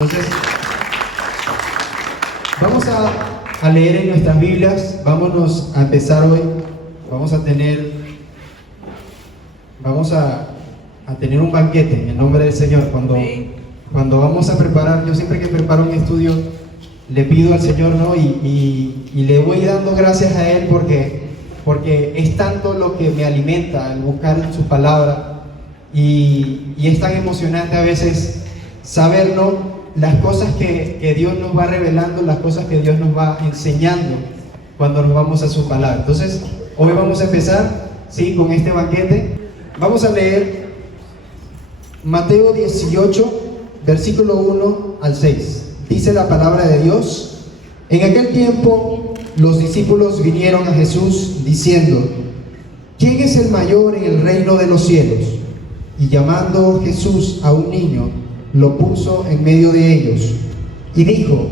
Entonces, vamos a leer en nuestras Biblias. Vámonos a empezar hoy. Vamos a tener un banquete en el nombre del Señor. Cuando vamos a preparar, yo siempre que preparo un estudio, le pido al Señor, ¿no? Y le voy dando gracias a Él porque es tanto lo que me alimenta al buscar su palabra, y es tan emocionante a veces saber, ¿no?, las cosas que Dios nos va revelando, las cosas que Dios nos va enseñando cuando nos vamos a su palabra. Entonces, hoy vamos a empezar, ¿sí?, con este banquete. Vamos a leer Mateo 18, versículo 1 al 6. Dice la palabra de Dios: en aquel tiempo los discípulos vinieron a Jesús diciendo: ¿quién es el mayor en el reino de los cielos? Y llamando Jesús a un niño, lo puso en medio de ellos y dijo: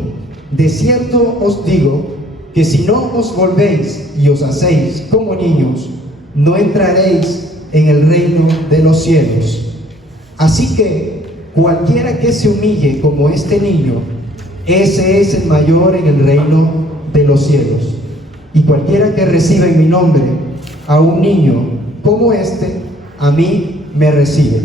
de cierto os digo que si no os volvéis y os hacéis como niños, no entraréis en el reino de los cielos. Así que cualquiera que se humille como este niño, ese es el mayor en el reino de los cielos. Y cualquiera que reciba en mi nombre a un niño como este, a mí me recibe.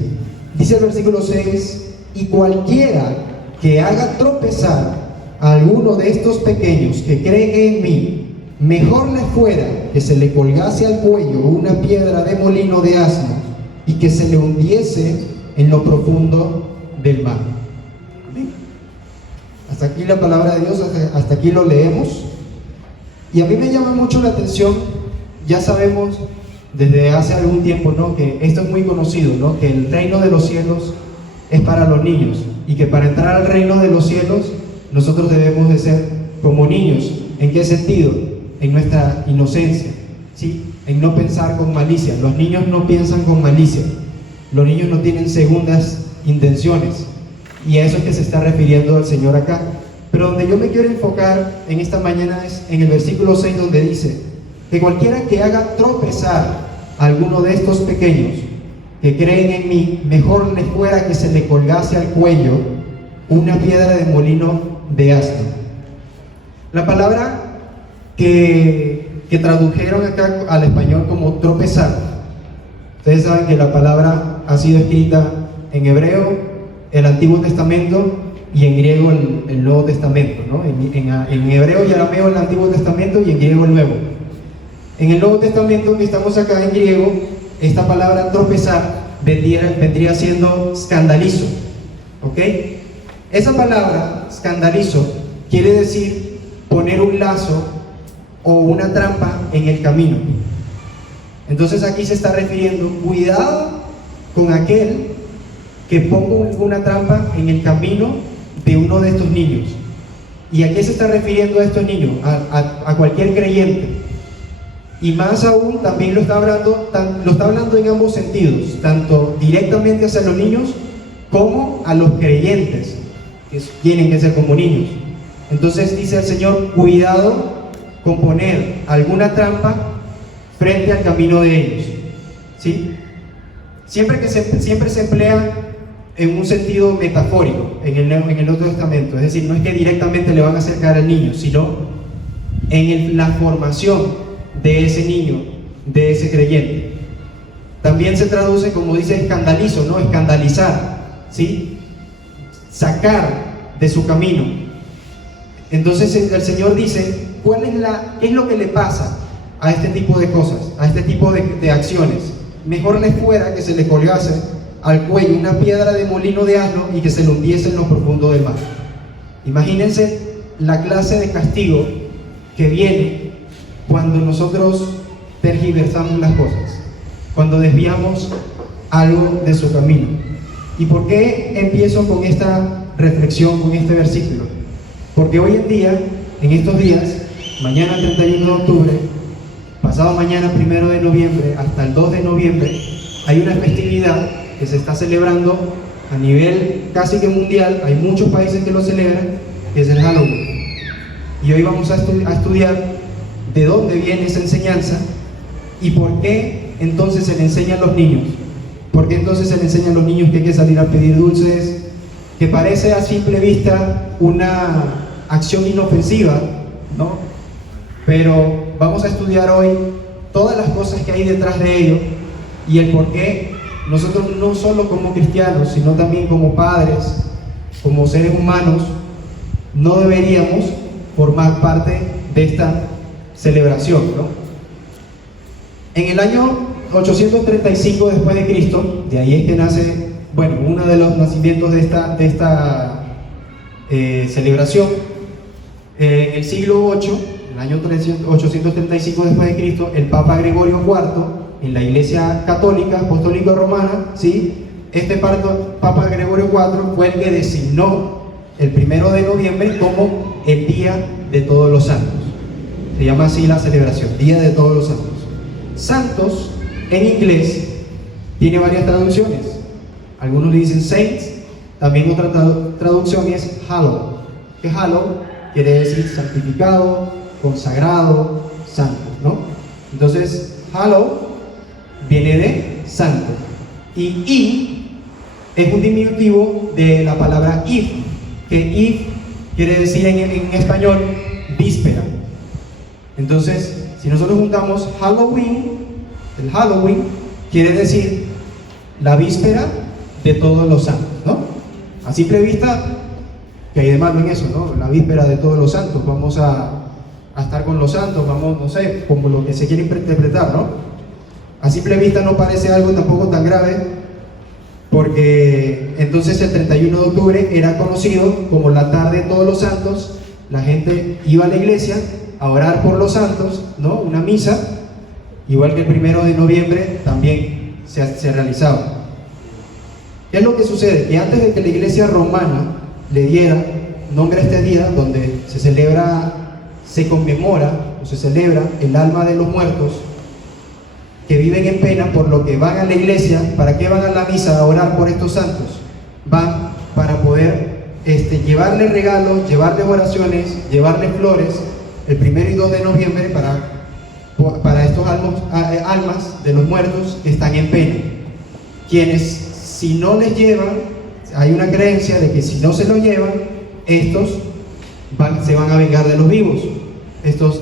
Dice el versículo 6: y cualquiera que haga tropezar a alguno de estos pequeños que creen en mí, mejor le fuera que se le colgase al cuello una piedra de molino de asno y que se le hundiese en lo profundo del mar. Amén. Hasta aquí la palabra de Dios, hasta aquí lo leemos. Y a mí me llama mucho la atención. Ya sabemos desde hace algún tiempo, ¿no?, que esto es muy conocido, ¿no?, que el reino de los cielos es para los niños, y que para entrar al reino de los cielos nosotros debemos de ser como niños. ¿En qué sentido? En nuestra inocencia, ¿sí?, en no pensar con malicia. Los niños no piensan con malicia, los niños no tienen segundas intenciones, y a eso es que se está refiriendo el Señor acá. Pero donde yo me quiero enfocar en esta mañana es en el versículo 6, donde dice que cualquiera que haga tropezar a alguno de estos pequeños que creen en mí, mejor le fuera que se le colgase al cuello una piedra de molino de asno. La palabra que tradujeron acá al español como tropezar, ustedes saben que la palabra ha sido escrita en hebreo, el Antiguo Testamento, y en griego el Nuevo Testamento, ¿no? En hebreo y arameo el Antiguo Testamento, y en griego el Nuevo. En el Nuevo Testamento, que estamos acá en griego, esta palabra tropezar vendría siendo escandalizo, ¿ok? Esa palabra, escandalizo, quiere decir poner un lazo o una trampa en el camino. Entonces aquí se está refiriendo: cuidado con aquel que ponga una trampa en el camino de uno de estos niños. ¿Y a qué se está refiriendo a estos niños? A cualquier creyente. Y más aún, también lo está hablando en ambos sentidos, tanto directamente hacia los niños como a los creyentes, que tienen que ser como niños. Entonces dice el Señor: cuidado con poner alguna trampa frente al camino de ellos, ¿sí? Siempre se emplea en un sentido metafórico en el Nuevo Testamento. Es decir, no es que directamente le van a acercar al niño, sino en la formación de ese niño, de ese creyente. También se traduce, como dice, escandalizo, ¿no?, escandalizar, ¿sí?, sacar de su camino. Entonces el Señor dice: ¿qué es lo que le pasa a este tipo de cosas, a este tipo de acciones? Mejor le fuera que se le colgase al cuello una piedra de molino de asno y que se lo hundiese en lo profundo del mar. Imagínense la clase de castigo que viene cuando nosotros tergiversamos las cosas, cuando desviamos algo de su camino. ¿Y por qué empiezo con esta reflexión, con este versículo? Porque hoy en día, en estos días, mañana 31 de octubre, pasado mañana 1 de noviembre, hasta el 2 de noviembre, hay una festividad que se está celebrando a nivel casi que mundial. Hay muchos países que lo celebran, que es el Halloween. Y hoy vamos a estudiar de dónde viene esa enseñanza y por qué entonces se le enseña a los niños. ¿Por qué entonces se le enseña a los niños que hay que salir a pedir dulces, que parece a simple vista una acción inofensiva, ¿no? Pero vamos a estudiar hoy todas las cosas que hay detrás de ello y el por qué nosotros, no solo como cristianos, sino también como padres, como seres humanos, no deberíamos formar parte de esta celebración, ¿no? En el año 835 después de Cristo, de ahí es que nace, bueno, uno de los nacimientos de esta celebración. En el siglo 8, en el año 835 después de Cristo, el Papa Gregorio IV, en la Iglesia Católica Apostólica Romana, ¿sí? Este Papa Gregorio IV fue el que designó el 1 de noviembre como el Día de Todos los Santos. Se llama así la celebración, Día de Todos los Santos. Santos, en inglés, tiene varias traducciones. Algunos le dicen saints, también otra traducción es hallow. Que hallow quiere decir santificado, consagrado, santo, ¿no? Entonces, hallow viene de santo. Y es un diminutivo de la palabra eve, que eve quiere decir en español víspera. Entonces, si nosotros juntamos Halloween, el Halloween quiere decir la víspera de todos los santos, ¿no? A simple vista, que hay de malo en eso, ¿no? La víspera de todos los santos, vamos a estar con los santos, vamos, no sé, como lo que se quiere interpretar, ¿no? A simple vista no parece algo tampoco tan grave, porque entonces el 31 de octubre era conocido como la tarde de todos los santos. La gente iba a la iglesia a orar por los santos, ¿no? Una misa, igual que el 1 de noviembre también se realizaba. ¿Qué es lo que sucede? Que antes de que la iglesia romana le diera nombre a este día, donde se conmemora o se celebra el alma de los muertos que viven en pena, por lo que van a la iglesia. ¿Para qué van a la misa? A orar por estos santos. Van para poder llevarle regalos, llevarle oraciones, llevarle flores el 1 y 2 de noviembre para estos almas de los muertos que están en pena. Quienes, si no les llevan, hay una creencia de que si no se los llevan, estos se van a vengar de los vivos, estos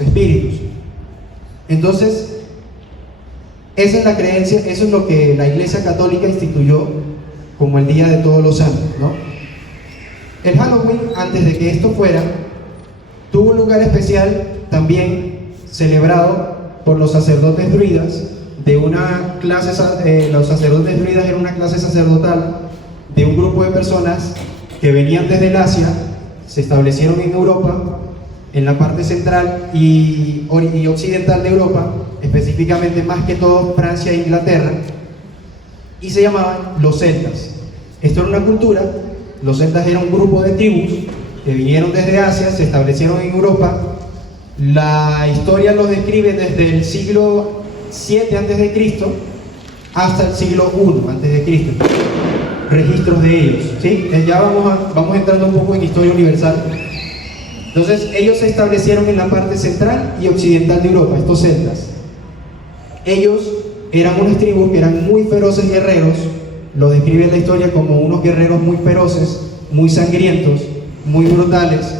espíritus. Entonces, esa es la creencia, eso es lo que la Iglesia Católica instituyó como el Día de Todos los Santos, ¿no? El Halloween, antes de que esto fuera, tuvo un lugar especial también celebrado por los sacerdotes druidas de una clase. Los sacerdotes druidas eran una clase sacerdotal de un grupo de personas que venían desde el Asia, se establecieron en Europa, en la parte central y occidental de Europa, específicamente más que todo Francia e Inglaterra, y se llamaban los celtas. Esto era una cultura. Los celtas eran un grupo de tribus que vinieron desde Asia, se establecieron en Europa. La historia los describe desde el siglo 7 a.C. hasta el siglo 1 a.C. Registros de ellos, ¿sí? Ya vamos entrando un poco en historia universal. Entonces, ellos se establecieron en la parte central y occidental de Europa, estos celtas. Ellos eran unas tribus que eran muy feroces guerreros. Lo describe la historia como unos guerreros muy feroces, muy sangrientos, muy brutales.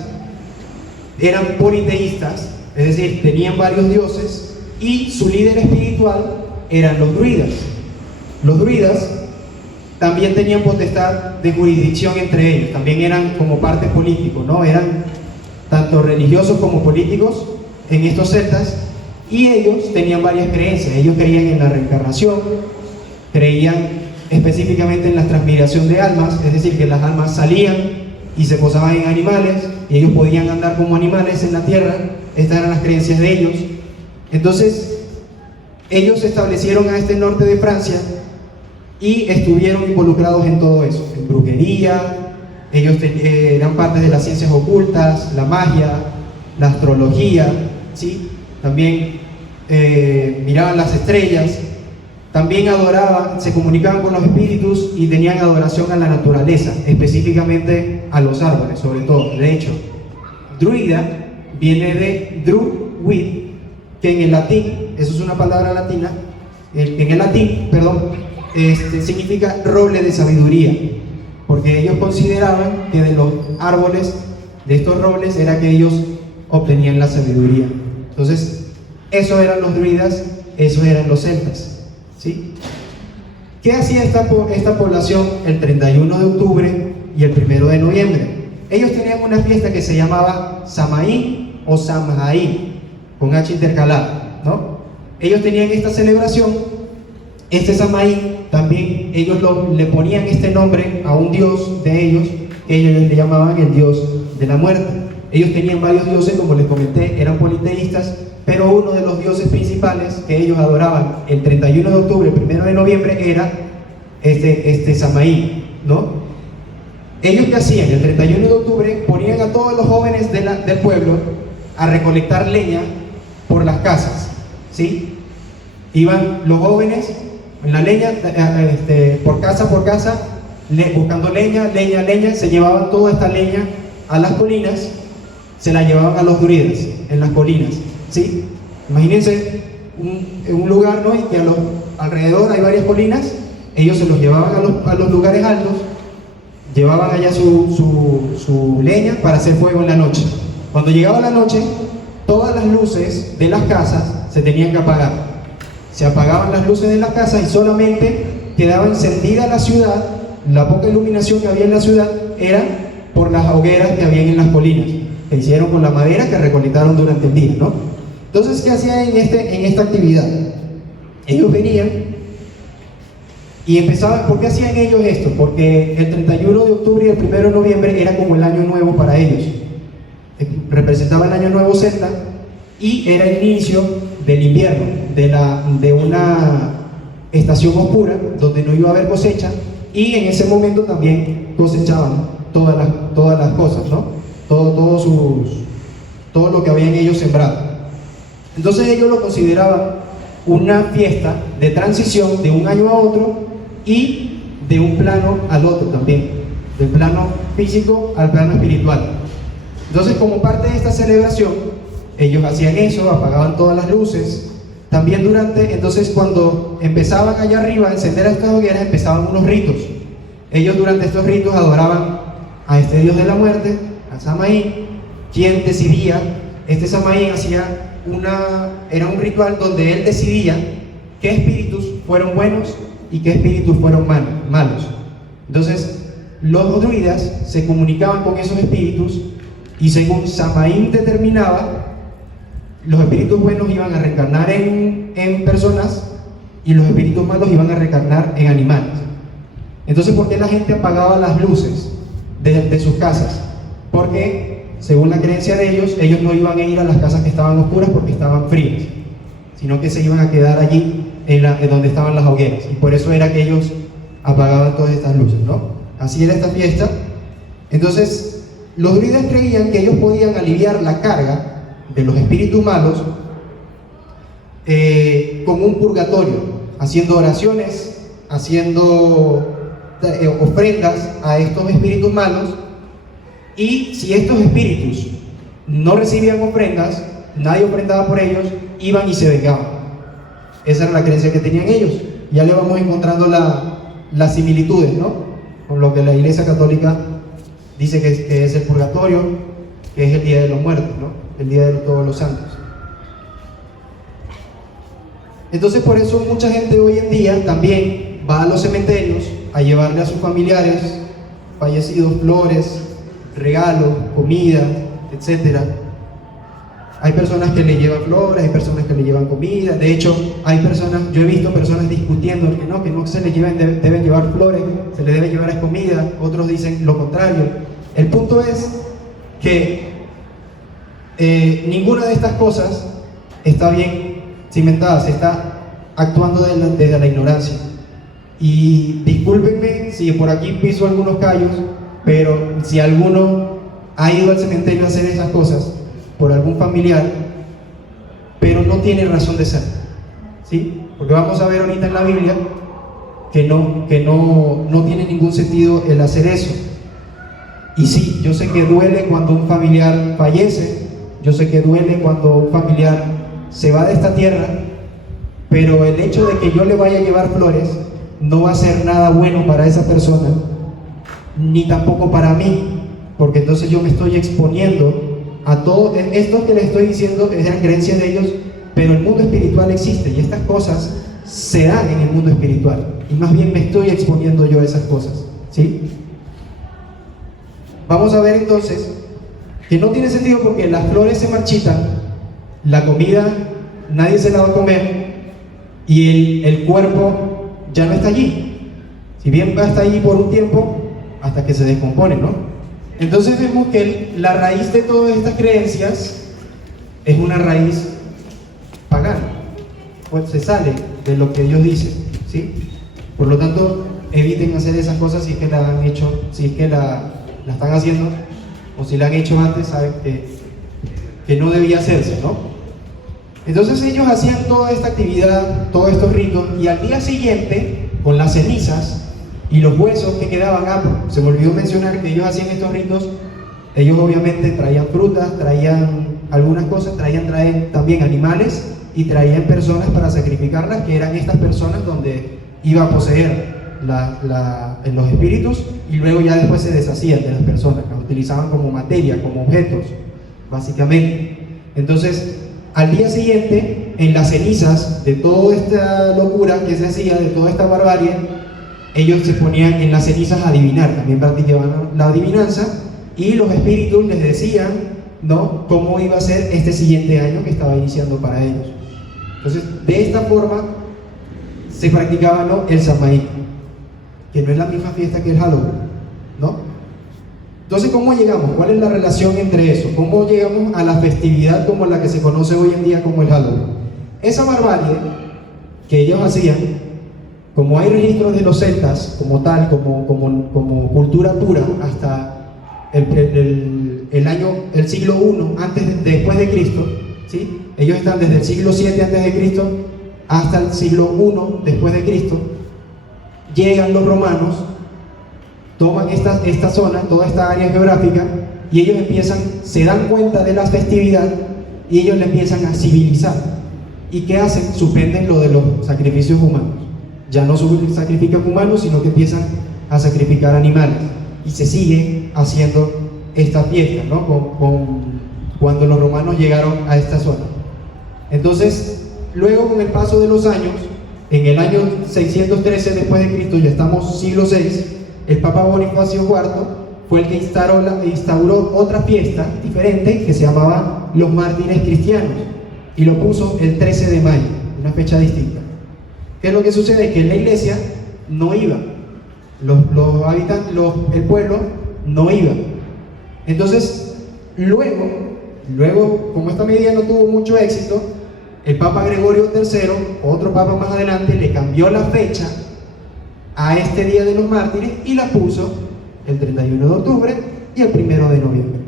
Eran politeístas, es decir, tenían varios dioses, y su líder espiritual eran los druidas. Los druidas también tenían potestad de jurisdicción entre ellos, también eran como parte político, ¿no? Eran tanto religiosos como políticos en estos celtas, y ellos tenían varias creencias. Ellos creían en la reencarnación, creían específicamente en la transmigración de almas, es decir, que las almas salían y se posaban en animales, y ellos podían andar como animales en la tierra. Estas eran las creencias de ellos. Entonces, ellos se establecieron a este norte de Francia y estuvieron involucrados en todo eso, en brujería. Ellos eran parte de las ciencias ocultas, la magia, la astrología, ¿sí? También miraban las estrellas, también adoraban, se comunicaban con los espíritus y tenían adoración a la naturaleza, específicamente a los árboles, sobre todo. De hecho, druida viene de druid, que en el latín, eso es una palabra latina, en el latín, perdón, significa roble de sabiduría. porque ellos consideraban que de los árboles, de estos robles, era que ellos obtenían la sabiduría. Entonces, esos eran los druidas, esos eran los celtas, ¿sí? ¿Qué hacía esta población el 31 de octubre y el 1 de noviembre? Ellos tenían una fiesta que se llamaba Samaín o Samhain, con H intercalada, ¿no? Ellos tenían esta celebración. Este Samaín también ellos le ponían este nombre a un dios de ellos, que ellos le llamaban el dios de la muerte. Ellos tenían varios dioses, como les comenté, eran politeístas, pero uno de los dioses principales que ellos adoraban el 31 de octubre, el 1 de noviembre, era este Samaín, ¿no? Ellos que hacían el 31 de octubre, ponían a todos los jóvenes del pueblo a recolectar leña por las casas, ¿sí? Iban los jóvenes en la leña, por casa, buscando leña, se llevaban toda esta leña a las colinas, se la llevaban a los druidas en las colinas, ¿sí? Imagínense un lugar, ¿no? Y que alrededor hay varias colinas. Ellos se los llevaban a los lugares altos, llevaban allá su leña para hacer fuego en la noche. Cuando llegaba la noche, todas las luces de las casas se tenían que apagar. Se apagaban las luces de las casas y solamente quedaba encendida la ciudad. La poca iluminación que había en la ciudad era por las hogueras que habían en las colinas, que hicieron con la madera que recolectaron durante el día, ¿no? Entonces, ¿qué hacían en esta actividad? Ellos venían y empezaban. ¿Por qué hacían ellos esto? Porque el 31 de octubre y el 1 de noviembre era como el año nuevo para ellos. Representaba el año nuevo celta y era el inicio del invierno, de una estación oscura donde no iba a haber cosecha, y en ese momento también cosechaban todas las cosas, ¿no? Todo lo que habían ellos sembrado. Entonces ellos lo consideraban una fiesta de transición de un año a otro y de un plano al otro también, del plano físico al plano espiritual. Entonces, como parte de esta celebración, ellos hacían eso, apagaban todas las luces. También entonces cuando empezaban allá arriba a encender estas hogueras, empezaban unos ritos. Ellos durante estos ritos adoraban a este dios de la muerte, a Samaín, quien decidía. Este Samaín era un ritual donde él decidía qué espíritus fueron buenos y qué espíritus fueron malos. Entonces, los druidas se comunicaban con esos espíritus y según Samaín determinaba, los espíritus buenos iban a reencarnar en personas y los espíritus malos iban a reencarnar en animales. Entonces, ¿por qué la gente apagaba las luces de sus casas? Porque, según la creencia de ellos no iban a ir a las casas que estaban oscuras porque estaban frías, sino que se iban a quedar allí en donde estaban las hogueras. Y por eso era que ellos apagaban todas estas luces, ¿no? Así era esta fiesta. Entonces, los druidas creían que ellos podían aliviar la carga de los espíritus malos con un purgatorio, haciendo oraciones, haciendo ofrendas a estos espíritus malos, y si estos espíritus no recibían ofrendas, nadie ofrendaba por ellos, iban y se vengaban. Esa era la creencia que tenían ellos. Ya le vamos encontrando las similitudes, ¿no? Con lo que la Iglesia Católica dice que es el purgatorio, que es el Día de los Muertos, ¿no? El Día de todos los Santos. Entonces, por eso mucha gente hoy en día también va a los cementerios a llevarle a sus familiares fallecidos flores, regalos, comida, etc. Hay personas que le llevan flores, hay personas que le llevan comida. De hecho, yo he visto personas discutiendo que no se les deben llevar flores, se les debe llevar comida. Otros dicen lo contrario. El punto es que ninguna de estas cosas está bien cimentada, se está actuando desde la ignorancia. Y discúlpenme si por aquí piso algunos callos, pero si alguno ha ido al cementerio a hacer esas cosas por algún familiar, pero no tiene razón de ser, ¿sí? Porque vamos a ver ahorita en la Biblia que no tiene ningún sentido el hacer eso. Y sí, yo sé que duele cuando un familiar fallece, yo sé que duele cuando un familiar se va de esta tierra, pero el hecho de que yo le vaya a llevar flores no va a ser nada bueno para esa persona, ni tampoco para mí, porque entonces yo me estoy exponiendo a todo. Esto que les estoy diciendo es la creencia de ellos, pero el mundo espiritual existe y estas cosas se dan en el mundo espiritual, y más bien me estoy exponiendo yo a esas cosas, ¿sí? Vamos a ver entonces que no tiene sentido, porque las flores se marchitan, la comida nadie se la va a comer, y el cuerpo ya no está allí. Si bien va a estar allí por un tiempo, hasta que se descompone, ¿no? Entonces vemos que la raíz de todas estas creencias es una raíz pagana, pues se sale de lo que Dios dice, ¿sí? Por lo tanto, eviten hacer esas cosas si es que la han hecho, si es que la están haciendo, o si la han hecho antes, saben que no debía hacerse, ¿no? Entonces ellos hacían toda esta actividad, todos estos ritos, y al día siguiente, con las cenizas y los huesos que quedaban, se me olvidó mencionar que ellos hacían estos ritos. Ellos obviamente traían frutas, traían algunas cosas, traían también animales, y traían personas para sacrificarlas, que eran estas personas donde iba a poseer en los espíritus, y luego ya después se deshacían de las personas, las utilizaban como materia, como objetos, básicamente. Entonces, al día siguiente, en las cenizas de toda esta locura que se hacía, de toda esta barbarie, ellos se ponían en las cenizas a adivinar, también practicaban la adivinanza, y los espíritus les decían, ¿no?, cómo iba a ser este siguiente año que estaba iniciando para ellos. Entonces, de esta forma se practicaba, ¿no?, el Samaín, que no es la misma fiesta que el Halloween, ¿no? Entonces, ¿cómo llegamos? ¿Cuál es la relación entre eso? ¿Cómo llegamos a la festividad como la que se conoce hoy en día como el Halloween? Esa barbarie que ellos hacían, como hay registros de los celtas como tal, como cultura pura, hasta el siglo I después de Cristo, ¿sí? Ellos están desde el siglo VII antes de Cristo hasta el siglo I después de Cristo. Llegan los romanos, toman esta zona, toda esta área geográfica, y ellos se dan cuenta de la festividad, y ellos le empiezan a civilizar. ¿Y qué hacen? Suspenden lo de los sacrificios humanos. Ya no sacrifican humanos, sino que empiezan a sacrificar animales, y se sigue haciendo esta fiesta, ¿no?, cuando los romanos llegaron a esta zona. Entonces, luego, con el paso de los años, en el año 613 después de Cristo, ya estamos siglo VI, el Papa Bonifacio IV fue el que instauró otra fiesta diferente que se llamaba los mártires cristianos, y lo puso el 13 de mayo, una fecha distinta. ¿Qué es lo que sucede? Que en la iglesia no iba, los habitantes, el pueblo no iba. Entonces, luego, como esta medida no tuvo mucho éxito, el Papa Gregorio III, otro papa más adelante, le cambió la fecha a este Día de los Mártires y la puso el 31 de octubre y el 1 de noviembre.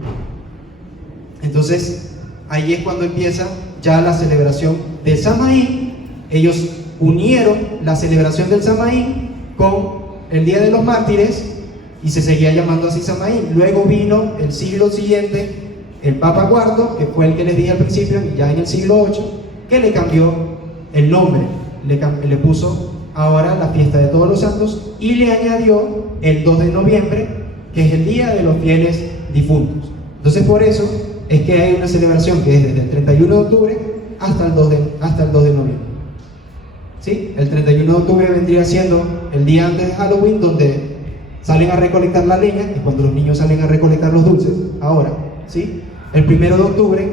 Entonces, ahí es cuando empieza ya la celebración del Samaín. Ellos unieron la celebración del Samaín con el Día de los Mártires y se seguía llamando así Samaín. Luego vino el siglo siguiente el Papa IV, que fue el que les dije al principio, ya en el siglo VIII, que le cambió el nombre, le puso ahora la fiesta de Todos los Santos, y le añadió el 2 de noviembre, que es el Día de los Fieles Difuntos. Entonces, por eso es que hay una celebración que es desde el 31 de octubre hasta el 2 de noviembre. ¿Sí? El 31 de octubre vendría siendo el día antes de Halloween, donde salen a recolectar la leña, es cuando los niños salen a recolectar los dulces, ahora, ¿sí? El 1 de octubre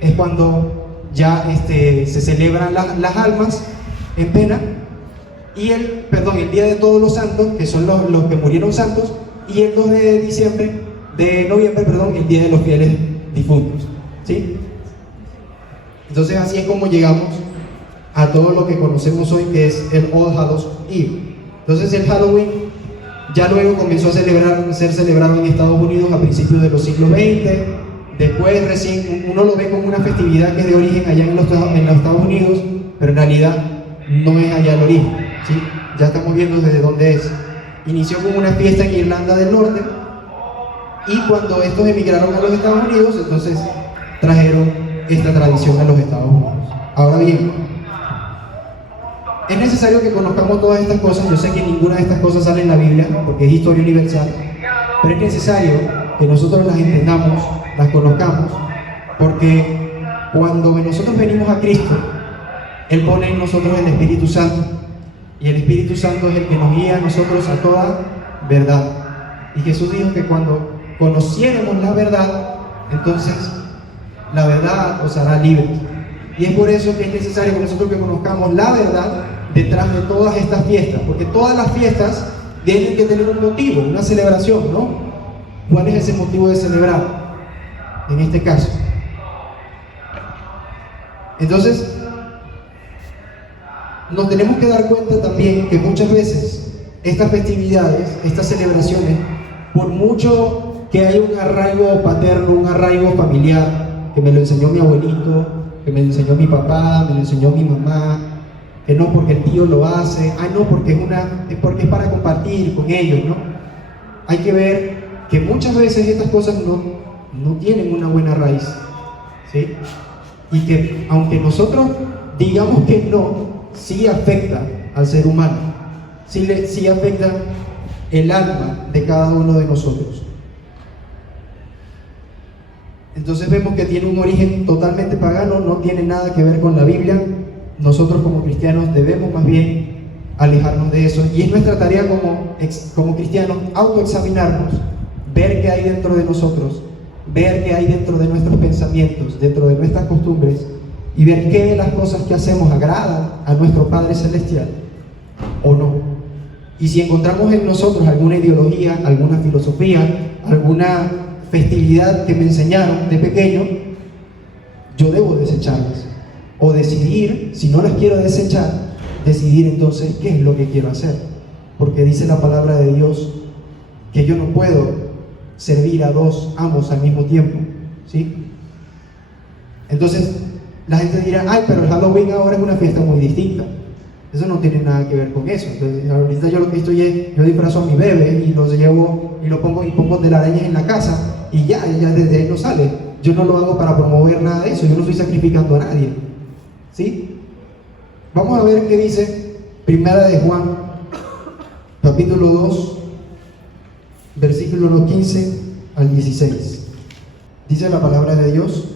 es cuando ya se celebran las almas en pena, y el Día de Todos los Santos, que son los que murieron santos, y el 2 de noviembre, el Día de los Fieles Difuntos, ¿sí? Entonces, así es como llegamos a todo lo que conocemos hoy, que es el All Hallows Eve. Entonces, el Halloween ya luego comenzó a ser celebrado en Estados Unidos a principios de los siglos XX. Después recién uno lo ve como una festividad que es de origen allá en los Estados Unidos, pero en realidad no es allá el origen, ¿sí? Ya estamos viendo desde dónde es. Inició como una fiesta en Irlanda del Norte, y cuando estos emigraron a los Estados Unidos, entonces trajeron esta tradición a los Estados Unidos. Ahora bien, es necesario que conozcamos todas estas cosas. Yo sé que ninguna de estas cosas sale en la Biblia, porque es historia universal, Pero es necesario que nosotros las entendamos, las conozcamos, porque cuando nosotros venimos a Cristo, Él pone en nosotros el Espíritu Santo, y el Espíritu Santo es el que nos guía a nosotros a toda verdad. Y Jesús dijo que cuando conociéramos la verdad, entonces la verdad os hará libres. Y es por eso que es necesario que nosotros que conozcamos la verdad detrás de todas estas fiestas, porque todas las fiestas tienen que tener un motivo, una celebración, ¿no? ¿Cuál es ese motivo de celebrar? En este caso. Entonces, nos tenemos que dar cuenta también que muchas veces estas festividades, estas celebraciones, por mucho que haya un arraigo paterno, un arraigo familiar, que me lo enseñó mi abuelito, que me lo enseñó mi papá, me lo enseñó mi mamá, que no porque el tío lo hace, no porque es para compartir con ellos, ¿no? Hay que ver que muchas veces estas cosas no tienen una buena raíz, ¿sí? Y que aunque nosotros digamos que no, sí afecta al ser humano, sí afecta el alma de cada uno de nosotros. Entonces vemos que tiene un origen totalmente pagano, no tiene nada que ver con la Biblia. Nosotros como cristianos debemos más bien alejarnos de eso, y es nuestra tarea como cristianos autoexaminarnos, ver qué hay dentro de nosotros, ver qué hay dentro de nuestros pensamientos, dentro de nuestras costumbres, y ver qué de las cosas que hacemos agradan a nuestro Padre Celestial o no. Y si encontramos en nosotros alguna ideología, alguna filosofía, alguna festividad que me enseñaron de pequeño, yo debo desecharlas, o decidir, si no las quiero desechar, decidir entonces qué es lo que quiero hacer, porque dice la palabra de Dios que yo no puedo servir a dos amos al mismo tiempo, ¿sí? Entonces la gente dirá, pero el Halloween ahora es una fiesta muy distinta. Eso no tiene nada que ver con eso. Entonces, ahorita yo lo que estoy es, yo disfrazo a mi bebé y los llevo y lo pongo telarañas en la casa, y ya desde ahí no sale. Yo no lo hago para promover nada de eso, yo no estoy sacrificando a nadie, ¿sí? Vamos a ver qué dice Primera de Juan, capítulo 2, versículos 15 al 16. Dice la palabra de Dios,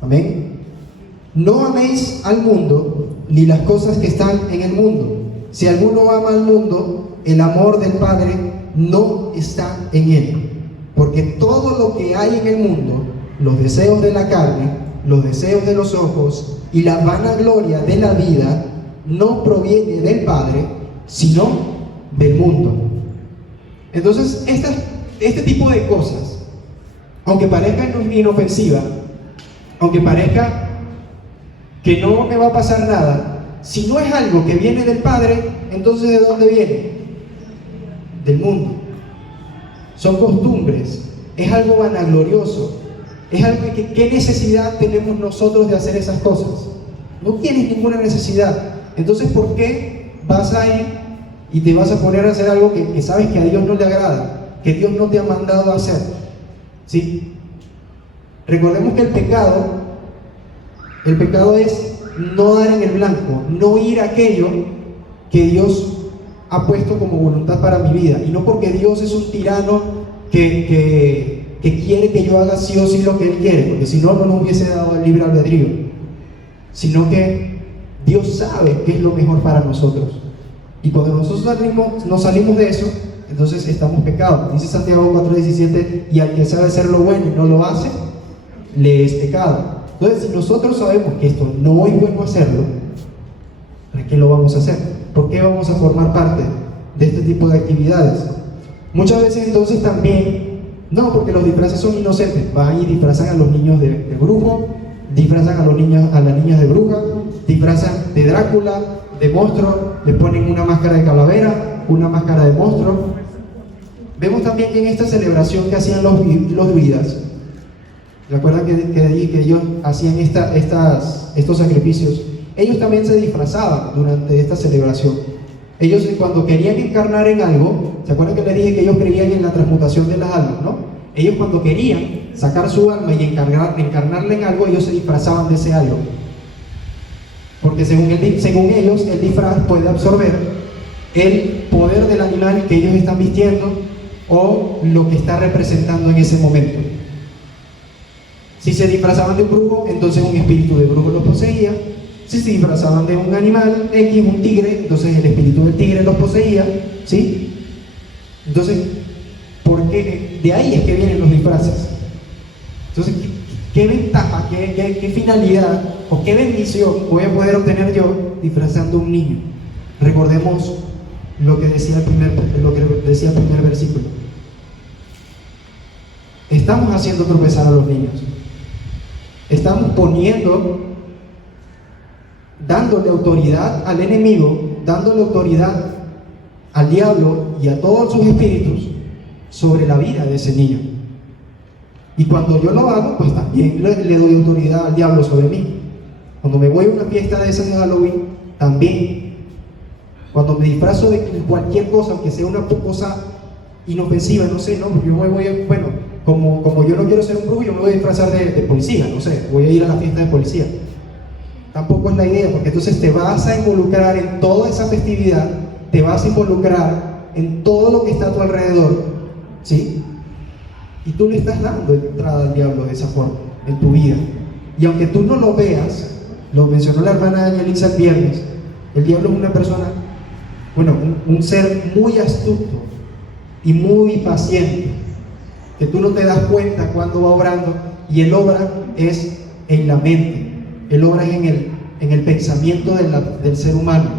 amén. No améis al mundo, ni las cosas que están en el mundo. Si alguno ama al mundo, el amor del Padre no está en él. Porque todo lo que hay en el mundo, los deseos de la carne, los deseos de los ojos y la vanagloria de la vida, no proviene del Padre, sino del mundo. Entonces, este tipo de cosas, aunque parezca inofensiva, aunque parezca que no me va a pasar nada, si no es algo que viene del Padre, entonces ¿de dónde viene? Del mundo. Son costumbres, es algo vanaglorioso, es algo que ¿qué necesidad tenemos nosotros de hacer esas cosas? No tienes ninguna necesidad. Entonces, ¿por qué vas a ir y te vas a poner a hacer algo que sabes que a Dios no le agrada, que Dios no te ha mandado a hacer? ¿Sí? Recordemos que el pecado es no dar en el blanco, no ir a aquello que Dios ha puesto como voluntad para mi vida, y no porque Dios es un tirano que quiere que yo haga sí o sí lo que Él quiere, porque si no, no nos hubiese dado el libre albedrío, sino que Dios sabe qué es lo mejor para nosotros, y cuando nosotros nos salimos de eso, entonces estamos pecados. Dice Santiago 4:17, y al que sabe hacer lo bueno y no lo hace, le es pecado. Entonces, si nosotros sabemos que esto no es bueno hacerlo, ¿para qué lo vamos a hacer? ¿Por qué vamos a formar parte de este tipo de actividades? Muchas veces entonces también, no, porque los disfraces son inocentes, van y disfrazan a los niños de brujo, disfrazan a las niñas de bruja, disfrazan de Drácula, de monstruo, le ponen una máscara de calavera, una máscara de monstruo. Vemos también que en esta celebración que hacían los druidas, ¿recuerdan que dije que ellos hacían estos sacrificios? Ellos también se disfrazaban durante esta celebración. Ellos cuando querían encarnar en algo, ¿se acuerdan que les dije que ellos creían en la transmutación de las almas, no? Ellos cuando querían sacar su alma y encarnarla en algo, ellos se disfrazaban de ese algo. Porque según ellos, el disfraz puede absorber el poder del animal que ellos están vistiendo, o lo que está representando en ese momento. Si se disfrazaban de un brujo, entonces un espíritu de brujo los poseía. Si se disfrazaban de un animal X, un tigre, entonces el espíritu del tigre los poseía, ¿sí? Entonces, ¿por qué? De ahí es que vienen los disfraces. Entonces, ¿qué ventaja, qué finalidad o qué bendición voy a poder obtener yo disfrazando a un niño? Recordemos lo que decía el primer versículo. Estamos haciendo tropezar a los niños. Estamos dándole autoridad al enemigo, dándole autoridad al diablo y a todos sus espíritus sobre la vida de ese niño. Y cuando yo lo hago, pues también le doy autoridad al diablo sobre mí. Cuando me voy a una fiesta de esas de Halloween, también. Cuando me disfrazo de cualquier cosa, aunque sea una cosa inofensiva, no sé, ¿no? Porque yo como yo no quiero ser un brujo, yo me voy a disfrazar de policía, no sé, voy a ir a la fiesta de policía. Tampoco es la idea, porque entonces te vas a involucrar en toda esa festividad, te vas a involucrar en todo lo que está a tu alrededor, ¿sí? Y tú le estás dando entrada al diablo de esa forma, en tu vida. Y aunque tú no lo veas, lo mencionó la hermana Danielisa el viernes, el diablo es una persona, un ser muy astuto y muy paciente, que tú no te das cuenta cuando va obrando, y él obra es en la mente, él obra en el pensamiento del ser humano.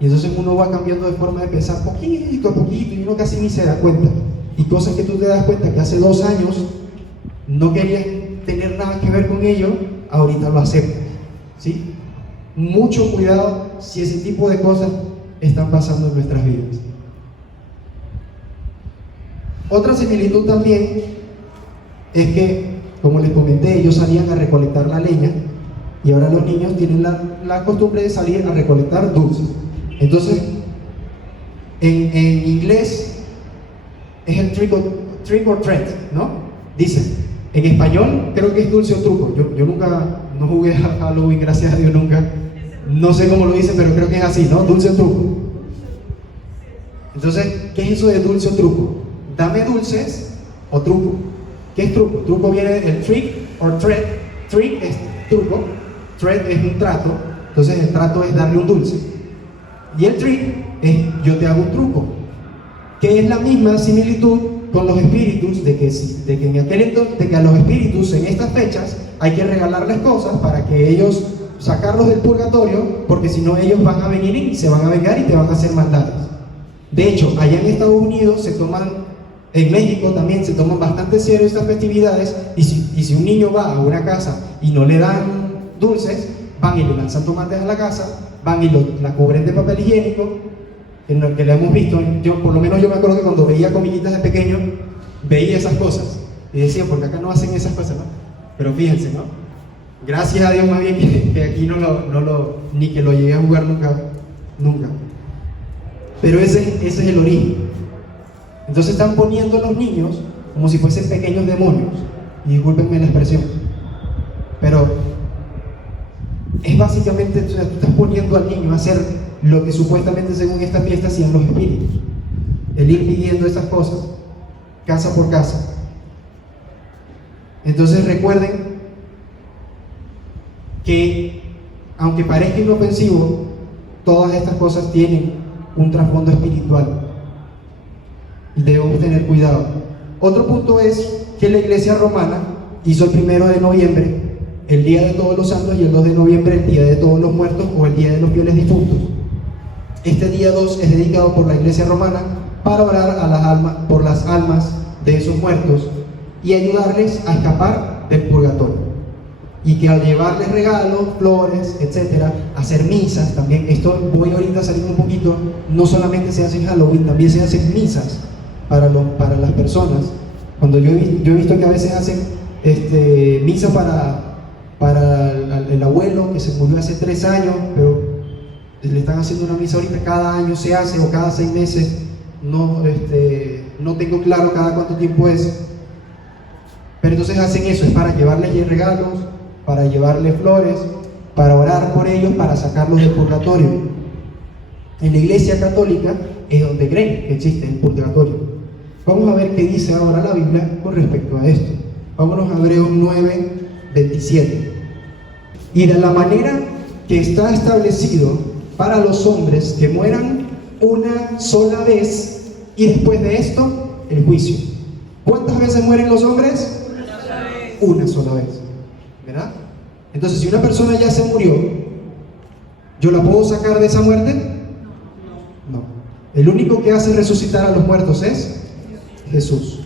Y entonces uno va cambiando de forma de pensar poquito a poquito y uno casi ni se da cuenta. Y cosas que tú te das cuenta que hace 2 años no querías tener nada que ver con ello, ahorita lo aceptas, ¿sí? Mucho cuidado si ese tipo de cosas están pasando en nuestras vidas. Otra similitud también es que, como les comenté, ellos salían a recolectar la leña y ahora los niños tienen la costumbre de salir a recolectar dulces. Entonces, en inglés es el trick or treat, ¿no? Dice, en español creo que es dulce o truco. Yo nunca, no jugué a Halloween, gracias a Dios nunca. No sé cómo lo dice, pero creo que es así, ¿no? Dulce o truco. Entonces, ¿qué es eso de dulce o truco? Dame dulces o truco. ¿Qué es truco? Truco viene del trick or treat. Trick es truco, treat es un trato. Entonces el trato es darle un dulce. Y el trick es yo te hago un truco, que es la misma similitud con los espíritus, de que a los espíritus en estas fechas hay que regalarles cosas para que ellos sacarlos del purgatorio, porque si no ellos van a venir y se van a vengar y te van a hacer maldades. De hecho, allá en Estados Unidos en México también se toman bastante serio estas festividades, y si un niño va a una casa y no le dan dulces, van y le lanzan tomates a la casa, van y la cubren de papel higiénico, en lo que le hemos visto. Por lo menos yo me acuerdo que cuando veía comillitas de pequeño, veía esas cosas y decía, porque acá no hacen esas cosas, ¿no? Pero fíjense, ¿no? Gracias a Dios más bien que aquí ni que lo llegué a jugar nunca. Pero ese es el origen. Entonces están poniendo a los niños como si fuesen pequeños demonios, y discúlpenme la expresión, pero es básicamente, o sea, tú estás poniendo al niño a hacer lo que supuestamente según esta fiesta hacían los espíritus, el ir pidiendo esas cosas casa por casa. Entonces recuerden que aunque parezca inofensivo, todas estas cosas tienen un trasfondo espiritual y debemos tener cuidado. Otro punto es que la Iglesia romana hizo el 1 de noviembre el Día de Todos los Santos y el 2 de noviembre el Día de Todos los Muertos, o el Día de los Fieles Difuntos. Este día 2 es dedicado por la Iglesia romana para orar por las almas de esos muertos y ayudarles a escapar del purgatorio. Y que al llevarles regalos, flores, etcétera, hacer misas también. Esto voy ahorita a salir un poquito. No solamente se hace en Halloween, también se hacen misas para las personas. Cuando yo he visto que a veces hacen misa para el abuelo que se murió hace 3 años, pero le están haciendo una misa ahorita, cada año se hace o cada 6 meses. No tengo claro cada cuánto tiempo es, pero entonces hacen eso, es para llevarles regalos, para llevarles flores, para orar por ellos, para sacarlos del purgatorio. En la Iglesia católica es donde creen que existe el purgatorio. Vamos a ver qué dice ahora la Biblia con respecto a esto. Vámonos a Hebreos 9, 27. Y de la manera que está establecido para los hombres que mueran una sola vez, y después de esto, el juicio. ¿Cuántas veces mueren los hombres? Una sola vez. ¿Verdad? Entonces, si una persona ya se murió, ¿yo la puedo sacar de esa muerte? No. El único que hace resucitar a los muertos es Jesús.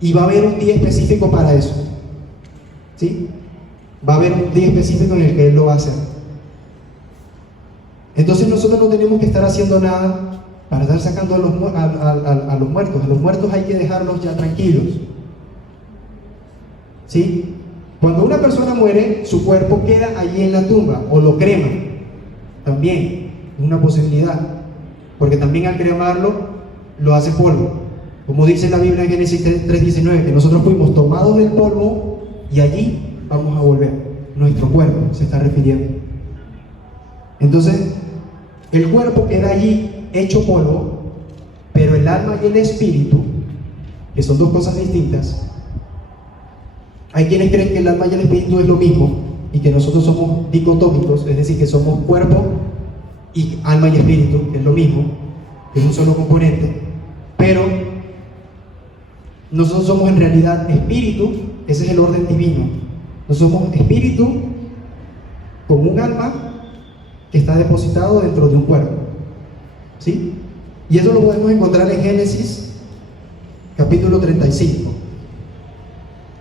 Y va a haber un día específico para eso. ¿Sí? Va a haber un día específico en el que Él lo va a hacer. Entonces nosotros no tenemos que estar haciendo nada para estar sacando a los muertos. A los muertos hay que dejarlos ya tranquilos. ¿Sí? Cuando una persona muere, su cuerpo queda allí en la tumba o lo creman. También es una posibilidad, porque también al cremarlo lo hace polvo. Como dice la Biblia en Génesis 3:19, que nosotros fuimos tomados del polvo y allí vamos a volver. Nuestro cuerpo se está refiriendo. Entonces, el cuerpo queda allí hecho polvo, pero el alma y el espíritu, que son dos cosas distintas. Hay quienes creen que el alma y el espíritu es lo mismo y que nosotros somos dicotómicos, es decir, que somos cuerpo y alma y espíritu, que es lo mismo, que es un solo componente, pero nosotros somos en realidad espíritu. Ese es el orden divino. Nosotros somos espíritu con un alma que está depositado dentro de un cuerpo. ¿Sí? Y eso lo podemos encontrar en Génesis capítulo 35.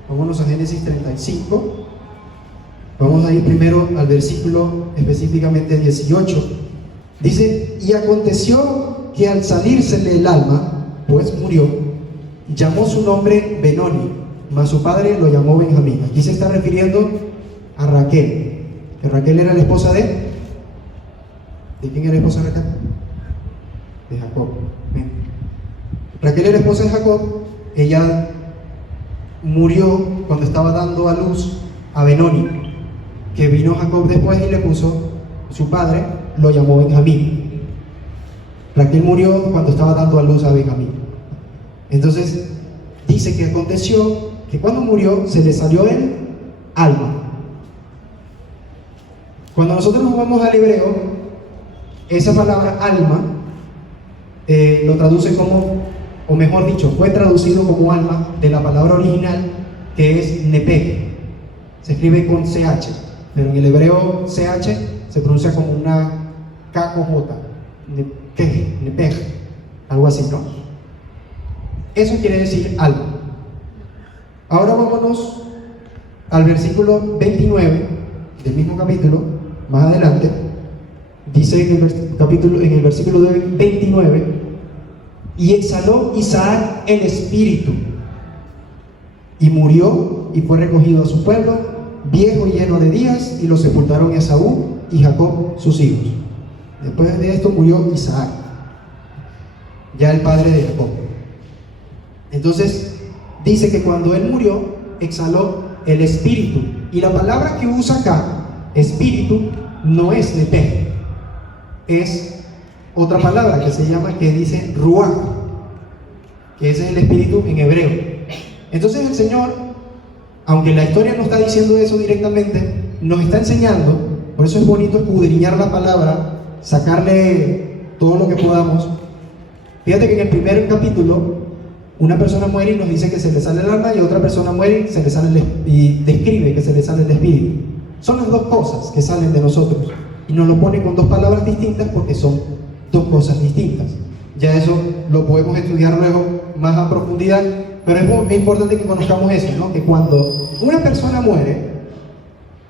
Vámonos a Génesis 35. Vamos a ir primero al versículo específicamente 18. Dice: y aconteció que al salírsele el alma, pues murió, llamó su nombre Benoni, mas su padre lo llamó Benjamín. Aquí se está refiriendo a Raquel, que Raquel era la esposa ¿de quién era la esposa de Raquel? De Jacob. Bien. Raquel era esposa de Jacob. Ella murió cuando estaba dando a luz a Benoni, que vino Jacob después y le puso, su padre lo llamó Benjamín. Raquel murió cuando estaba dando a luz a Benjamín. Entonces dice que aconteció que cuando murió se le salió el alma. Cuando nosotros nos vamos al hebreo, esa palabra alma lo traduce como, o mejor dicho, fue traducido como alma de la palabra original, que es nepeg. Se escribe con CH, pero en el hebreo CH se pronuncia como una K con J. Nepeg, algo así, ¿no? Eso quiere decir alma. Ahora vámonos al versículo 29 del mismo capítulo, más adelante. Dice en el versículo 29: y exhaló Isaac el espíritu, y murió, y fue recogido a su pueblo, viejo y lleno de días, y lo sepultaron Esaú y Jacob sus hijos. Después de esto murió Isaac, ya el padre de Jacob. Entonces dice que cuando él murió, exhaló el espíritu, y la palabra que usa acá, espíritu, no es nepeg, es otra palabra que se llama, que dice ruach, que ese es el espíritu en hebreo. Entonces el Señor, aunque la historia no está diciendo eso directamente, nos está enseñando. Por eso es bonito escudriñar la palabra, sacarle todo lo que podamos. Fíjate que en el primer capítulo una persona muere y nos dice que se le sale el alma, y otra persona muere y se le sale y describe que se le sale el espíritu. Son las dos cosas que salen de nosotros, y nos lo pone con dos palabras distintas porque son dos cosas distintas. Ya eso lo podemos estudiar luego más a profundidad, pero es muy importante que conozcamos eso, ¿no? Que cuando una persona muere,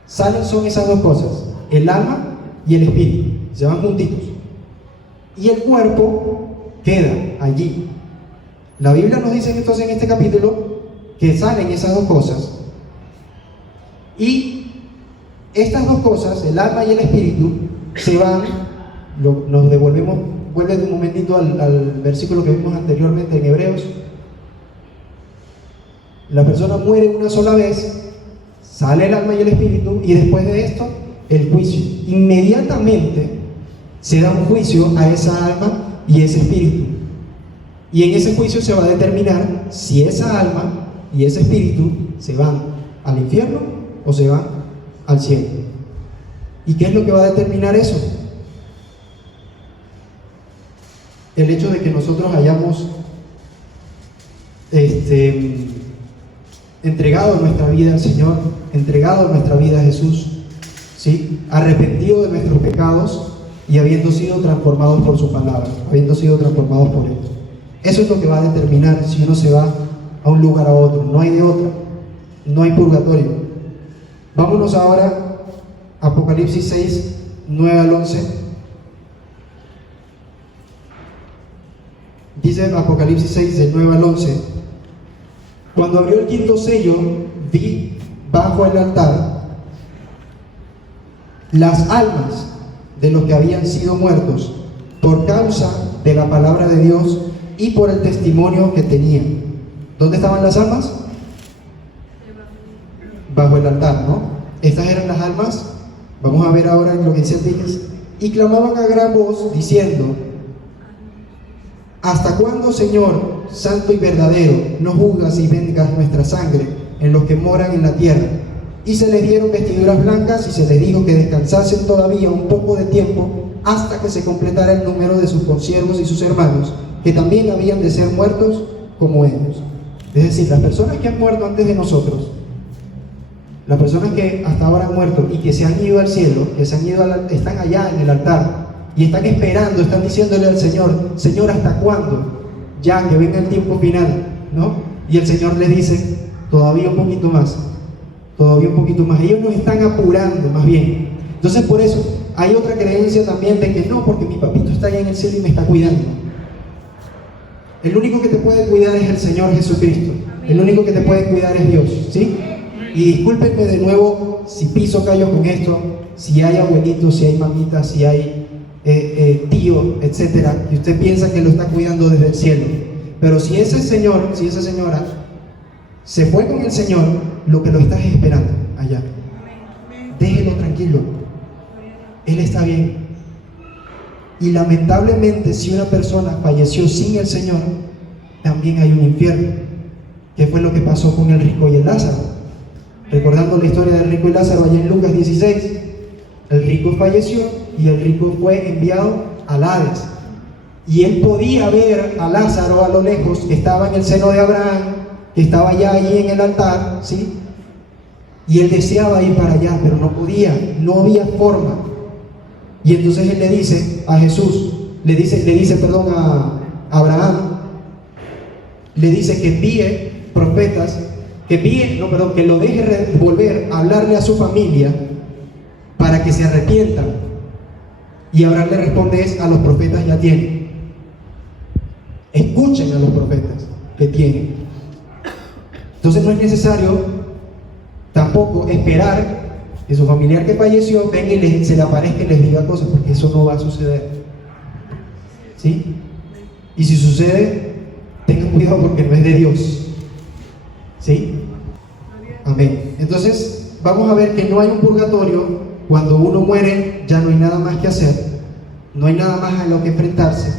son esas dos cosas, el alma y el espíritu, se van juntitos, y el cuerpo queda allí. La Biblia nos dice entonces en este capítulo que salen esas dos cosas, y estas dos cosas, el alma y el espíritu, se van, nos devolvemos, vuelve un momentito al versículo que vimos anteriormente en Hebreos. La persona muere una sola vez, sale el alma y el espíritu, y después de esto, el juicio. Inmediatamente se da un juicio a esa alma y ese espíritu. Y en ese juicio se va a determinar si esa alma y ese espíritu se van al infierno o se van al cielo. ¿Y qué es lo que va a determinar eso? El hecho de que nosotros hayamos entregado nuestra vida al Señor, entregado nuestra vida a Jesús, ¿sí? Arrepentido de nuestros pecados y habiendo sido transformados por su palabra, habiendo sido transformados por Él. Eso es lo que va a determinar si uno se va a un lugar a otro. No hay de otra, no hay purgatorio. Vámonos ahora a Apocalipsis 6, 9 al 11. Dice Apocalipsis 6, del 9 al 11: cuando abrió el quinto sello, vi bajo el altar las almas de los que habían sido muertos por causa de la palabra de Dios y por el testimonio que tenían. ¿Dónde estaban las almas? Bajo el altar, ¿no? Estas eran las almas. Vamos a ver ahora en lo que dice Díaz. Y clamaban a gran voz diciendo: ¿hasta cuándo, Señor, santo y verdadero, no juzgas y vengas nuestra sangre en los que moran en la tierra? Y se les dieron vestiduras blancas y se les dijo que descansasen todavía un poco de tiempo hasta que se completara el número de sus consiervos y sus hermanos, que también habían de ser muertos como ellos. Es decir, las personas que han muerto antes de nosotros, las personas que hasta ahora han muerto y que se han ido al cielo, que se han ido están allá en el altar y están esperando, están diciéndole al Señor: Señor, ¿hasta cuándo? Ya que venga el tiempo final, ¿no? Y el Señor les dice: todavía un poquito más, todavía un poquito más. Ellos nos están apurando más bien. Entonces, por eso hay otra creencia también de que no, porque mi papito está allá en el cielo y me está cuidando. El único que te puede cuidar es el Señor Jesucristo. El único que te puede cuidar es Dios, ¿sí? Y discúlpenme de nuevo si piso callo con esto, si hay abuelitos, si hay mamitas, si hay tío, etcétera, y usted piensa que lo está cuidando desde el cielo. Pero si ese señor, si esa señora se fue con el Señor, lo que lo estás esperando allá, déjelo tranquilo, Él está bien. Y lamentablemente, si una persona falleció sin el Señor, también hay un infierno, que fue lo que pasó con el rico y el Lázaro. Recordando la historia del rico y Lázaro allá en Lucas 16, el rico falleció y el rico fue enviado al Hades. Y él podía ver a Lázaro a lo lejos, que estaba en el seno de Abraham, que estaba ya allí en el altar, ¿sí? Y él deseaba ir para allá, pero no podía, no había forma. Y entonces él le dice a Jesús, le dice a Abraham, le dice que envíe profetas, que lo deje volver a hablarle a su familia para que se arrepientan. Y Abraham le responde: a los profetas ya tienen. Escuchen a los profetas que tienen. Entonces no es necesario tampoco esperar que su familiar que falleció venga y se le aparezca y les diga cosas, porque eso no va a suceder, ¿sí? Y si sucede, tengan cuidado porque no es de Dios, ¿sí? Amén. Entonces vamos a ver que no hay un purgatorio. Cuando uno muere ya no hay nada más que hacer, no hay nada más a lo que enfrentarse,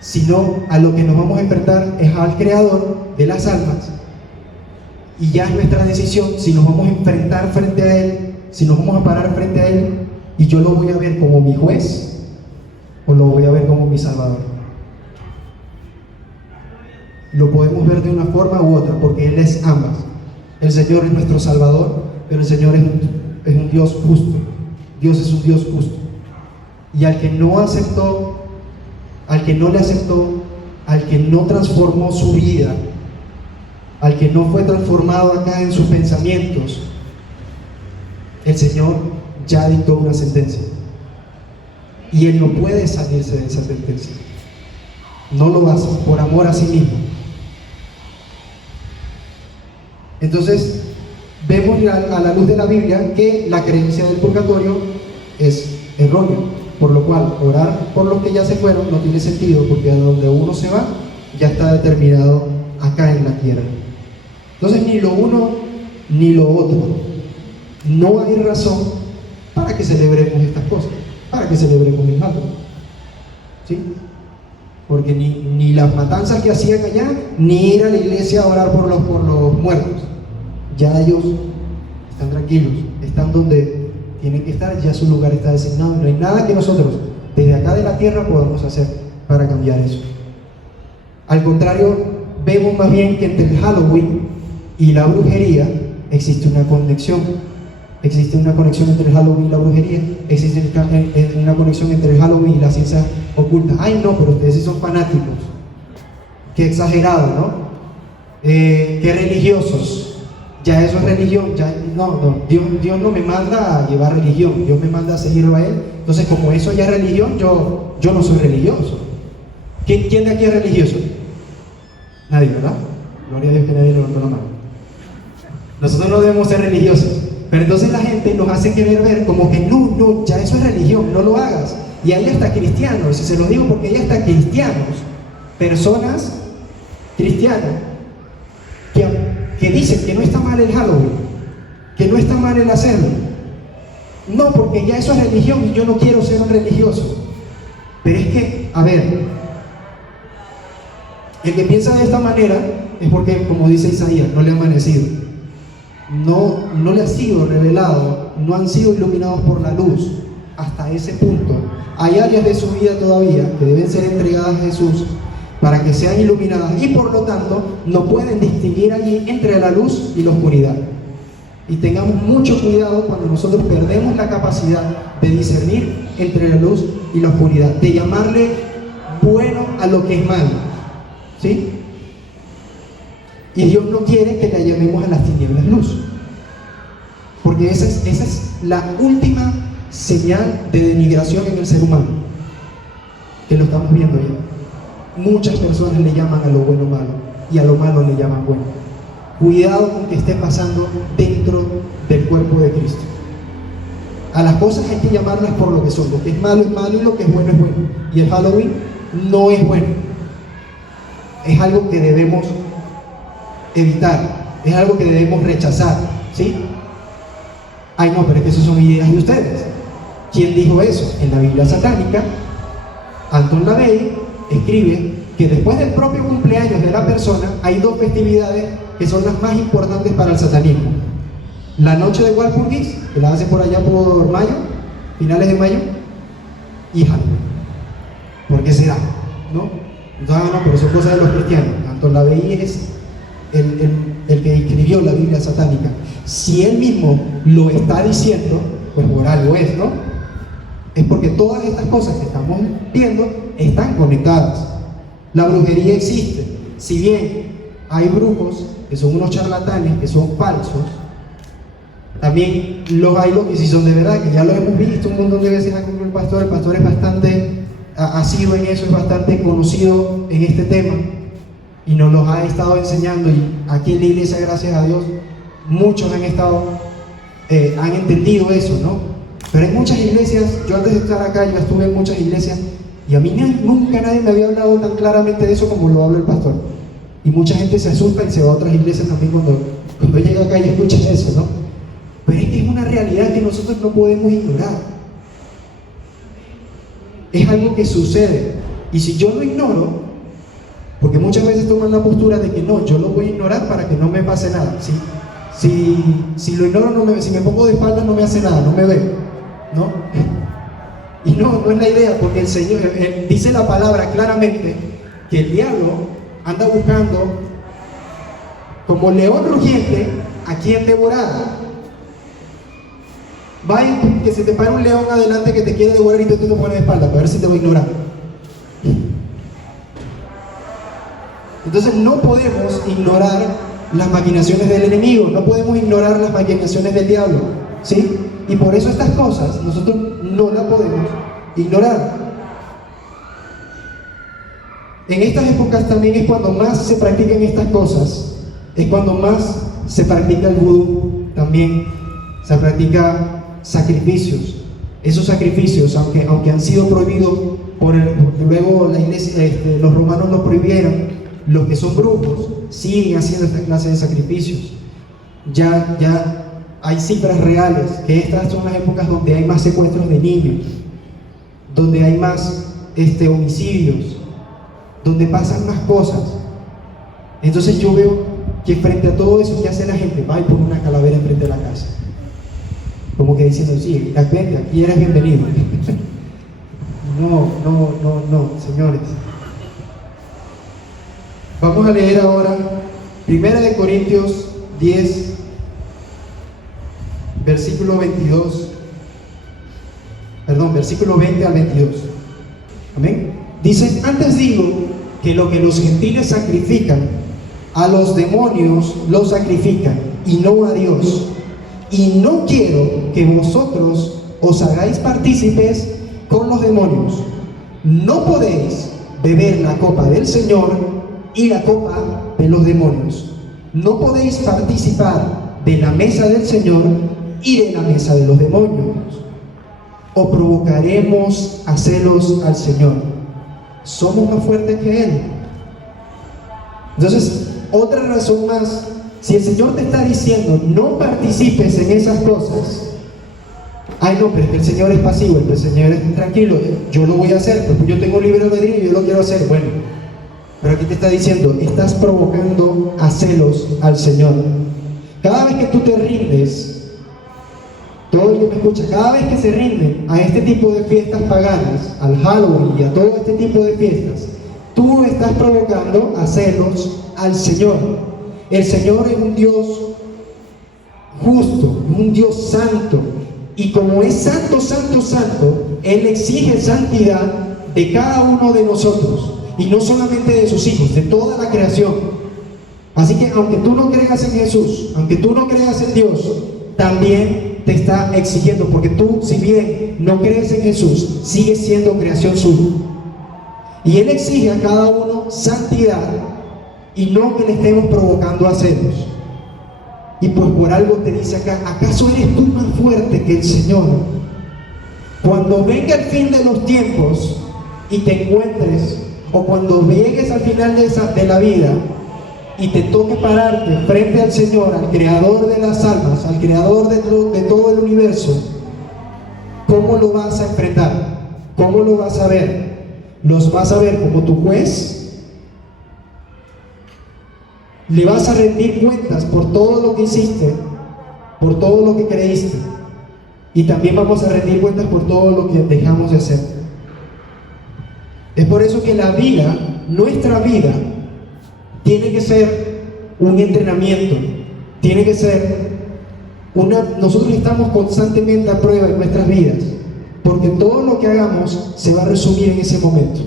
sino a lo que nos vamos a enfrentar es al Creador de las almas. Y ya es nuestra decisión si nos vamos a enfrentar frente a Él, si nos vamos a parar frente a Él y yo lo voy a ver como mi juez o lo voy a ver como mi Salvador. Lo podemos ver de una forma u otra porque Él es ambas. El Señor es nuestro Salvador, pero el Señor es un Dios justo. Dios es un Dios justo. Y al que no aceptó, al que no le aceptó, al que no transformó su vida, al que no fue transformado acá en sus pensamientos, el Señor ya dictó una sentencia. Y Él no puede salirse de esa sentencia. No lo hace por amor a sí mismo. Entonces, vemos a la luz de la Biblia que la creencia del purgatorio es errónea, por lo cual orar por los que ya se fueron no tiene sentido, porque a donde uno se va ya está determinado acá en la tierra. Entonces, ni lo uno ni lo otro. No hay razón para que celebremos estas cosas, para que celebremos el algo, ¿sí? porque ni las matanzas que hacían allá, ni ir a la iglesia a orar por los muertos. Ya ellos están tranquilos, están donde tienen que estar, ya su lugar está designado. No hay nada que nosotros desde acá de la tierra podamos hacer para cambiar eso. Al contrario, vemos más bien que entre el Halloween y la brujería existe una conexión. Existe una conexión entre el Halloween y la brujería, existe una conexión entre el Halloween y la ciencia oculta. Ay, no, pero ustedes sí son fanáticos. Qué exagerado, ¿no? Qué religiosos. Ya eso es religión. Ya, no. Dios no me manda a llevar religión, Dios me manda a seguirlo a Él. Entonces, como eso ya es religión, yo no soy religioso. ¿Quién de aquí es religioso? Nadie, ¿verdad? Gloria a Dios que nadie levantó la mano. Nosotros no debemos ser religiosos. Pero entonces la gente nos hace querer ver como que no, ya eso es religión, no lo hagas. Y hay hasta cristianos, y se los digo porque hay hasta cristianos, personas cristianas, que dicen que no está mal el Halloween, que no está mal el hacerlo. No, porque ya eso es religión y yo no quiero ser un religioso. Pero es que, a ver, el que piensa de esta manera es porque, como dice Isaías, no le ha amanecido. No le ha sido revelado, no han sido iluminados por la luz hasta ese punto. Hay áreas de su vida todavía que deben ser entregadas a Jesús para que sean iluminadas y por lo tanto no pueden distinguir allí entre la luz y la oscuridad. Y tengamos mucho cuidado cuando nosotros perdemos la capacidad de discernir entre la luz y la oscuridad, de llamarle bueno a lo que es malo, ¿sí? Y Dios no quiere que le llamemos a las tinieblas luz, porque esa es la última señal de denigración en el ser humano, que lo estamos viendo ya. Muchas personas le llaman a lo bueno malo y a lo malo le llaman bueno. Cuidado con que esté pasando dentro del cuerpo de Cristo. A las cosas hay que llamarlas por lo que son. Lo que es malo y lo que es bueno es bueno. Y el Halloween no es bueno. Es algo que debemos evitar, es algo que debemos rechazar, ¿sí? Ay, no, pero es que esas son ideas de ustedes. ¿Quién dijo eso? En la Biblia satánica, Anton LaVey escribe que después del propio cumpleaños de la persona hay dos festividades que son las más importantes para el satanismo: la noche de Walpurgis, que la hacen por allá por mayo, finales de mayo, y Halloween. ¿Por qué será? ¿No? Entonces, no, pero son cosas de los cristianos. Anton LaVey es el que escribió la Biblia satánica. Si él mismo lo está diciendo, pues por algo es, ¿no? Es porque todas estas cosas que estamos viendo están conectadas. La brujería existe. Si bien hay brujos que son unos charlatanes, que son falsos, también los hay los que sí son de verdad, que ya lo hemos visto un montón de veces aquí con el pastor. El pastor es bastante asiduo en eso, es bastante conocido en este tema y nos los ha estado enseñando. Y aquí en la iglesia, gracias a Dios, muchos han entendido eso, ¿no? Pero hay muchas iglesias, yo antes de estar acá, yo estuve en muchas iglesias y a mí nunca nadie me había hablado tan claramente de eso como lo habla el pastor. Y mucha gente se asusta y se va a otras iglesias también cuando llega acá y escucha eso, ¿no? Pero es que es una realidad que nosotros no podemos ignorar. Es algo que sucede. Y si yo lo ignoro, porque muchas veces toman la postura de que no, yo lo voy a ignorar para que no me pase nada, ¿sí? Si lo ignoro, si me pongo de espaldas no me hace nada, no me ve, ¿no? Y no es la idea, porque el Señor dice la palabra claramente que el diablo anda buscando como león rugiente a quien devorar. Vaya que se te para un león adelante que te quiere devorar y tú te pones de espalda para ver si te va a ignorar. Entonces no podemos ignorar las maquinaciones del enemigo, no podemos ignorar las maquinaciones del diablo, ¿sí? Y por eso estas cosas nosotros no las podemos ignorar. En estas épocas también es cuando más se practican estas cosas, es cuando más se practica el vudú, también se practica sacrificios. Esos sacrificios, aunque han sido prohibidos luego la iglesia, los romanos los prohibieron, los que son brujos siguen haciendo esta clase de sacrificios. Ya hay cifras reales, que estas son las épocas donde hay más secuestros de niños, donde hay más homicidios, donde pasan unas cosas. Entonces yo veo que frente a todo eso, ¿qué hace la gente? Va y pone una calavera enfrente de la casa. Como que diciendo, sí, vente, aquí eres bienvenido. No, señores. Vamos a leer ahora 1 Corintios 10, versículo 20 al 22. Amén. Dice, antes digo que lo que los gentiles sacrifican, a los demonios los sacrifican, y no a Dios. Y no quiero que vosotros os hagáis partícipes con los demonios. No podéis beber la copa del Señor y la copa de los demonios. No podéis participar de la mesa del Señor y de la mesa de los demonios. O provocaremos a celos al Señor. Somos más fuertes que Él. Entonces, otra razón más, si el Señor te está diciendo no participes en esas cosas, ay no, pero es que el Señor es pasivo, el Señor es tranquilo, yo lo voy a hacer, porque yo tengo libre albedrío y yo lo quiero hacer. Bueno, pero aquí te está diciendo, estás provocando a celos al Señor. Cada vez que tú te rindes, todo el que me escucha, cada vez que se rinden a este tipo de fiestas paganas, al Halloween y a todo este tipo de fiestas, tú estás provocando a celos al Señor. El Señor es un Dios justo, un Dios santo, y como es santo, santo, santo, Él exige santidad de cada uno de nosotros, y no solamente de sus hijos, de toda la creación. Así que aunque tú no creas en Jesús, aunque tú no creas en Dios, también te está exigiendo, porque tú, si bien no crees en Jesús, sigues siendo creación suya. Y Él exige a cada uno santidad, y no que le estemos provocando a celos. Y pues por algo te dice acá, ¿acaso eres tú más fuerte que el Señor? Cuando venga el fin de los tiempos y te encuentres, o cuando llegues al final de la vida y te toque pararte frente al Señor, al Creador de las almas, al Creador de todo el universo, ¿cómo lo vas a enfrentar? ¿Cómo lo vas a ver? ¿Los vas a ver como tu juez? ¿Le vas a rendir cuentas por todo lo que hiciste, por todo lo que creíste? Y también vamos a rendir cuentas por todo lo que dejamos de hacer. Es por eso que la vida, nuestra vida, tiene que ser un entrenamiento, tiene que ser nosotros estamos constantemente a prueba en nuestras vidas, porque todo lo que hagamos se va a resumir en ese momento.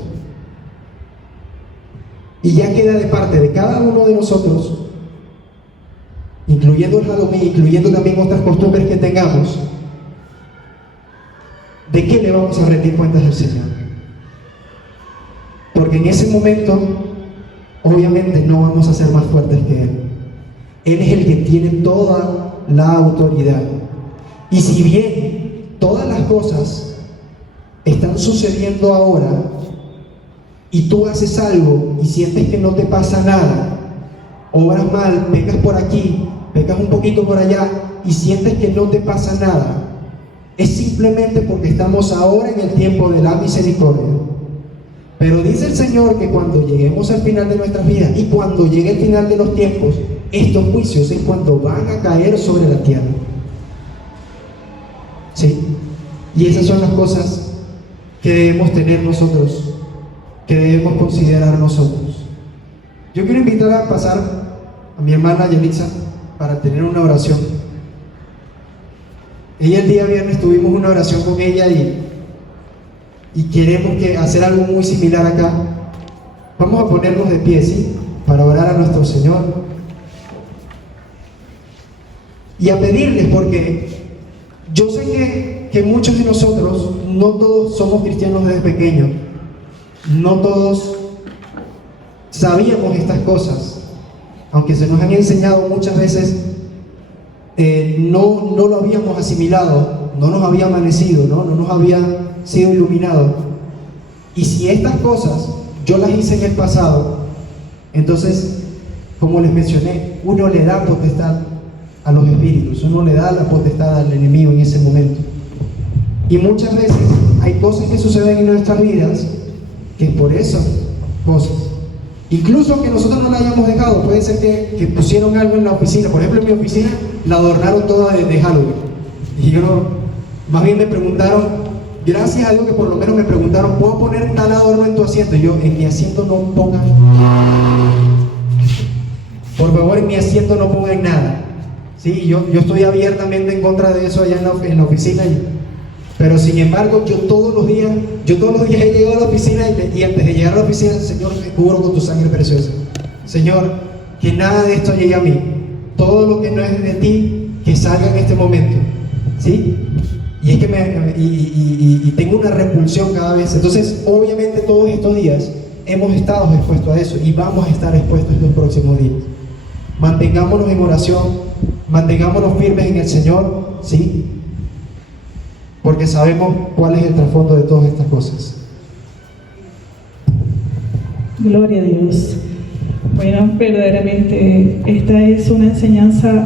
Y ya queda de parte de cada uno de nosotros, incluyendo el Halloween, incluyendo también otras costumbres que tengamos, ¿de qué le vamos a rendir cuentas al Señor? Porque en ese momento, obviamente no vamos a ser más fuertes que Él. Él es el que tiene toda la autoridad. Y si bien todas las cosas están sucediendo ahora, y tú haces algo y sientes que no te pasa nada, obras mal, pecas por aquí, pecas un poquito por allá y sientes que no te pasa nada, es simplemente porque estamos ahora en el tiempo de la misericordia. Pero dice el Señor que cuando lleguemos al final de nuestras vidas y cuando llegue el final de los tiempos, estos juicios es cuando van a caer sobre la tierra. ¿Sí? Y esas son las cosas que debemos tener nosotros, que debemos considerar nosotros. Yo quiero invitar a pasar a mi hermana Yelitza para tener una oración. Ella el día viernes tuvimos una oración con ella y queremos hacer algo muy similar acá. Vamos a ponernos de pie, ¿sí? Para orar a nuestro Señor y a pedirles, porque yo sé que muchos de nosotros, no todos somos cristianos desde pequeños, no todos sabíamos estas cosas, aunque se nos han enseñado muchas veces, no lo habíamos asimilado, no nos había amanecido, no nos había sido iluminado. Y si estas cosas yo las hice en el pasado, entonces, como les mencioné, uno le da potestad a los espíritus, uno le da la potestad al enemigo en ese momento. Y muchas veces hay cosas que suceden en nuestras vidas que por esas cosas Incluso que nosotros no la hayamos dejado, puede ser que pusieron algo en la oficina. Por ejemplo, en mi oficina la adornaron toda de Halloween. Y yo, más bien me preguntaron, gracias a Dios que por lo menos me preguntaron, ¿puedo poner tal adorno en tu asiento? Y yo, en mi asiento no pongan, por favor, en mi asiento no pongan nada. Sí, yo estoy abiertamente en contra de eso allá en la oficina. Pero sin embargo, yo todos los días he llegado a la oficina y antes de llegar a la oficina, Señor, me cubro con tu sangre preciosa. Señor, que nada de esto llegue a mí. Todo lo que no es de ti, que salga en este momento. ¿Sí? Y es que tengo una repulsión cada vez. Entonces, obviamente todos estos días hemos estado expuestos a eso y vamos a estar expuestos estos próximos días. Mantengámonos en oración, mantengámonos firmes en el Señor, ¿sí? Porque sabemos cuál es el trasfondo de todas estas cosas. Gloria a Dios. Bueno, verdaderamente esta es una enseñanza